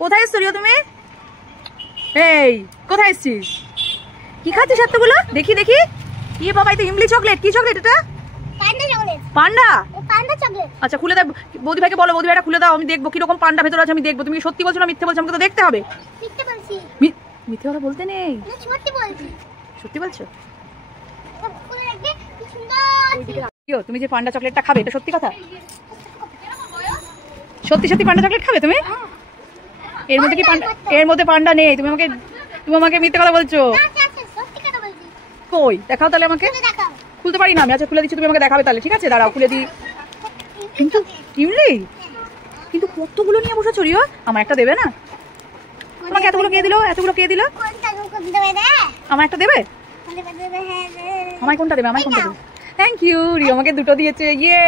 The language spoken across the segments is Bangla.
কোথায় এসছো রিও তুমি? এই কোথায় এসছিস? কি খাচ্ছিস এতগুলো? দেখি দেখি। ইয়ে বাবা, এটা ইমলি চকলেট। কি চকলেট এটা? পান্ডা চকলেট। পান্ডা? পান্ডা চকলেট। আচ্ছা খুলে দাও বৌদি ভাইকে, বলো বৌদি ভাইটা খুলে দাও, আমি দেখবো কিরকম পান্ডা ভেতরে আছে, আমি দেখবো। তুমি সত্যি বলছো না মিথ্যে বলছো? আমাকে তো দেখতে হবে। মিথ্যে বলছি। মিথ্যে কথা বলতে নেই। না সত্যি বলছি। সত্যি বলছো? খুলে দেখবে কি সুন্দর। তুমি যে পান্ডা চকলেটটা খাবে, এটা সত্যি কথা? সত্যি সত্যি পান্ডা চকলেট খাবে তুমি? এর মধ্যে কি পান্ডা? এর মধ্যে পান্ডা নেই। তুমি আমাকে মিথ্যে কথা বলছো। সত্যি কথা বলছি। কই দেখাও তাহলে আমাকে। খুলতে পারি না আমি। আচ্ছা খুলে দিচ্ছি, তুমি আমাকে দেখাবে তাহলে। ঠিক আছে দাঁড়াও খুলে দিই। কিন্তু ইমলি, কিন্তু কতগুলো নিয়ে বসেছো রিও? আমার একটা দেবে না? তোমাকে এতগুলো কে দিল? এতগুলো কে দিল? আমার একটা দেবে? আমায় কোনটা দেবে? আমায় কোনটা দেবে? Thank you. রিও আমাকে দুটো দিয়েছে। ইয়ে,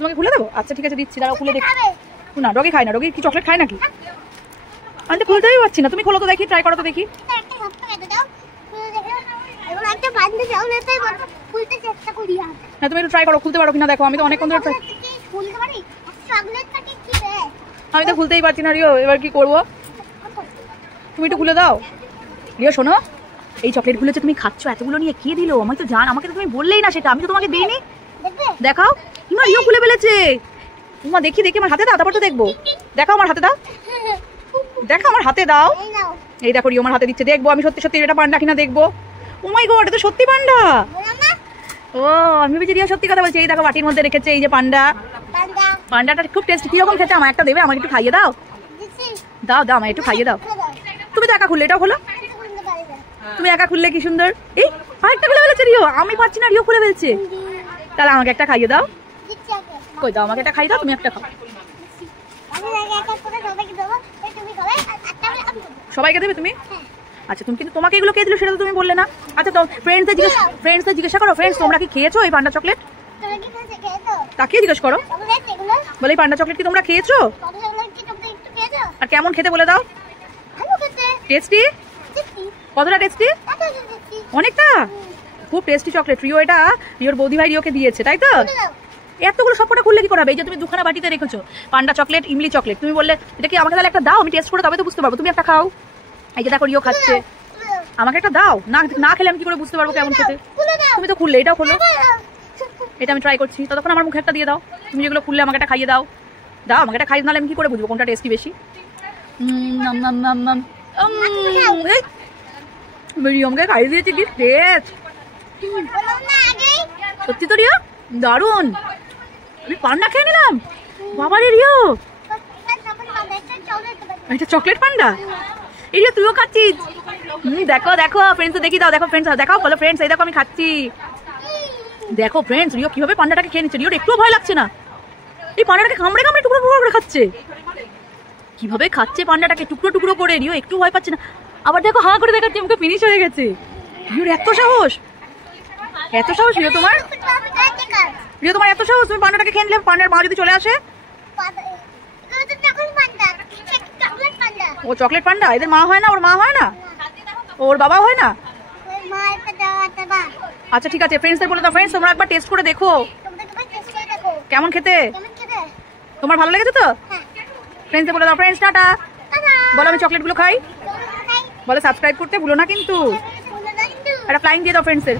তোমাকে খুলে দেবো? আচ্ছা ঠিক আছে দিচ্ছি, দাঁড়াও খুলে দেখি। না ডগি খায় না। ডগি কি চকলেট খায় নাকি? আমি তো খুলতেই পারছি না। তুমি খোলো তো দেখি, ট্রাই করো তো দেখি। হ্যাঁ তুমি একটু ট্রাই করো, খুলতে পারো কিনা দেখো। আমি তো অনেকক্ষণ ধরে আমি তো খুলতেই পারছি না রিও, এবার কি করবো? তুমি একটু খুলে দাও। রিও শোনো, এই চকলেটগুলো যে তুমি খাচ্ছ এতগুলো নিয়ে কে দিল? আমি তো আমাকে তো তুমি বললেই না সেটা। আমি তো তোমাকে দিইনি। দেখাও। না রিও খুলে ফেলেছে। তোমার দেখি দেখি আমার হাতে দাও, তারপর তো দেখবো। দেখাও আমার হাতে দাও। দেখো আমার হাতে দাও। এই দেখো রিও আমার হাতে দিচ্ছে, দেখবো আমি সত্যি সত্যি এটা পান্ডা কিনা দেখবো। ও মাই গড, এটা তো সত্যি পান্ডা। ও আমি ভেবেছি রিও সত্যি কথা বলছি। এই দেখো বাটির মধ্যে রেখেছে এই যে পান্ডা। পান্ডাটা খুব টেস্টি। কিরকম খেতে? আমার একটা দেবে? আমাকে একটু খাইয়ে দাও। দাও দাও, আমায় একটু খাইয়ে দাও। তুমি তো একা খুললে, এটাও খোলো। তুমি একা খুললে কি সুন্দর। এই আরেকটা খুলে ফেলেছে রিও। আমি পারছি না, রিও খুলে ফেলছে। তাহলে আমাকে একটা খাইয়ে দাও। কই দাও, আমাকে একটা খাইয়ে দাও। তুমি একটা খাও। সবাইকে দেবে তুমি? আচ্ছা তুমি, কিন্তু তোমাকে এগুলো কে দিল সেটা তো তুমি বললে না। আচ্ছা তো ফ্রেন্ডসদের জিজ্ঞাসা করো। ফ্রেন্ডস তোমরা কি খেয়েছো এই পান্ডা চকলেট? তাকে জিজ্ঞেস করো। বলে এই পান্ডা চকলেট কি তোমরা খেয়েছো? আর কেমন খেতে বলে দাও। টেস্টি? কতটা টেস্টি? অনেকটা। খুব টেস্টি চকলেট। রিও এটা রিওর বৌদি ভাই রিওকে দিয়েছে, তাই তো? এতগুলো সবকটা খুললে কি করে হবে? এই যে তুমি দুখানা বাটিতে রেখেছো পান্ডা চকলেট, ইমলি চকলেট, তুমি বললে এটা কি আমাকে তাহলে একটা দাও, আমি টেস্ট করে তবে তো বুঝতে পারবো। তুমি একটা খাও। এই যে দেখো রিও খাচ্ছে। আমাকে একটা দাও। না না খেলে আমি কি করে বুঝতে পারবো কেমন খেতে? তুমি তো খুললে, এটাও খোলো। এটা আমি ট্রাই করছি, ততক্ষণ আমার মুখে একটা দিয়ে দাও। তুমি যেগুলো খুললে আমাকে একটা খাইয়ে দাও। দাও আমাকে একটা খাইয়ে, নাহলে আমি কি করে বুঝবো কোনটা টেস্টি বেশি? রিও আমাকে খাইয়ে দিয়েছে। কি টেস্ট! সত্যি তো রিও দারুন। আমি পান্ডা খেয়ে নিলাম। বাবা রে রিও, এটা চকলেট পান্ডা। এই রিও তুইও খাচ্ছিস? দেখো দেখো ফ্রেন্ডস দেখি দাও। দেখো ফ্রেন্ডস দেখাও, বলো ফ্রেন্ডস এই দেখো আমি খাচ্ছি। দেখো ফ্রেন্ডস রিও কিভাবে পান্ডাটাকে খেয়ে নিচ্ছে। রিওর একটু ভয় লাগছে না। এই পান্ডাটাকে কামড়ে কামড়ে টুকরো টুকরো করে খাচ্ছে। কিভাবে খাচ্ছে পান্ডাটাকে টুকরো টুকরো করে। রিও একটু ভয় পাচ্ছে না। আবার দেখো হাঁ করে দেখাচ্ছে, মুখে ফিনিশ হয়ে গেছে। রিওর এত সাহস! এত সাহস রিও তোমার? রিও তোমার এত সাহস? তুমি পান্ডাটাকে খেয়ে নিলে পান্ডার মা যদি চলে আসে? ও চকলেট পান্ডা, এদের মা হয় না? ওর মা হয় না? ওর বাবা হয় না? আচ্ছা ঠিক আছে ফ্রেন্ডসদের বলে দাও। ফ্রেন্ডস তোমরা একবার টেস্ট করে দেখো কেমন খেতে। তোমার ভালো লেগেছে তো? ফ্রেন্ডসদের বলে দাও। ফ্রেন্ডস টাটা বলো, আমি চকলেটগুলো খাই। বলে সাবস্ক্রাইব করতে ভুলো না কিন্তু। একটা ফ্লাইং দিয়ে দাও ফ্রেন্ডসদের।